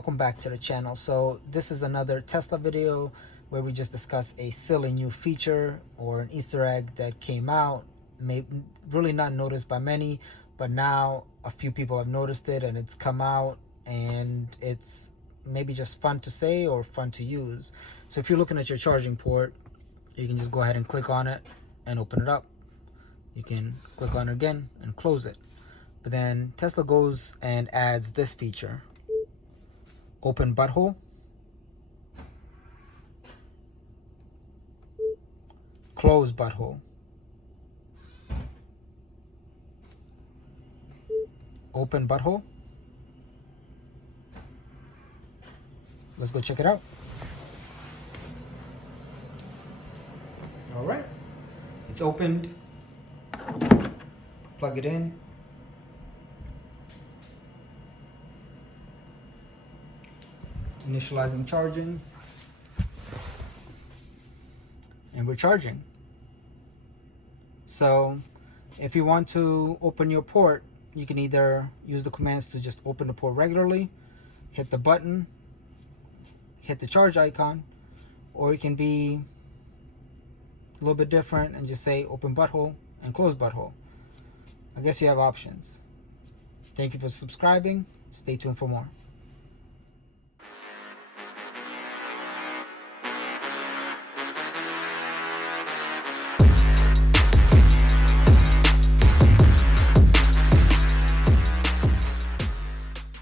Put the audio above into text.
welcome back to the channel. So this is another Tesla video where we just discuss a silly new feature or an Easter egg that came out, really not noticed by many, but now a few people have noticed it and it's come out, and it's maybe just fun to say or fun to use. So if you're looking at your charging port, you can just go ahead and click on it and open it up. You can click on it again and close it. But then Tesla goes and adds this feature: open butthole, close butthole, open butthole. Let's go check it out. All right, it's opened. Plug it in. Initializing charging. And we're charging. So if you want to open your port, you can either use the commands to just open the port regularly, hit the button, hit the charge icon, or you can be a little bit different and just say open butthole and close butthole. I guess you have options. Thank you for subscribing. Stay tuned for more.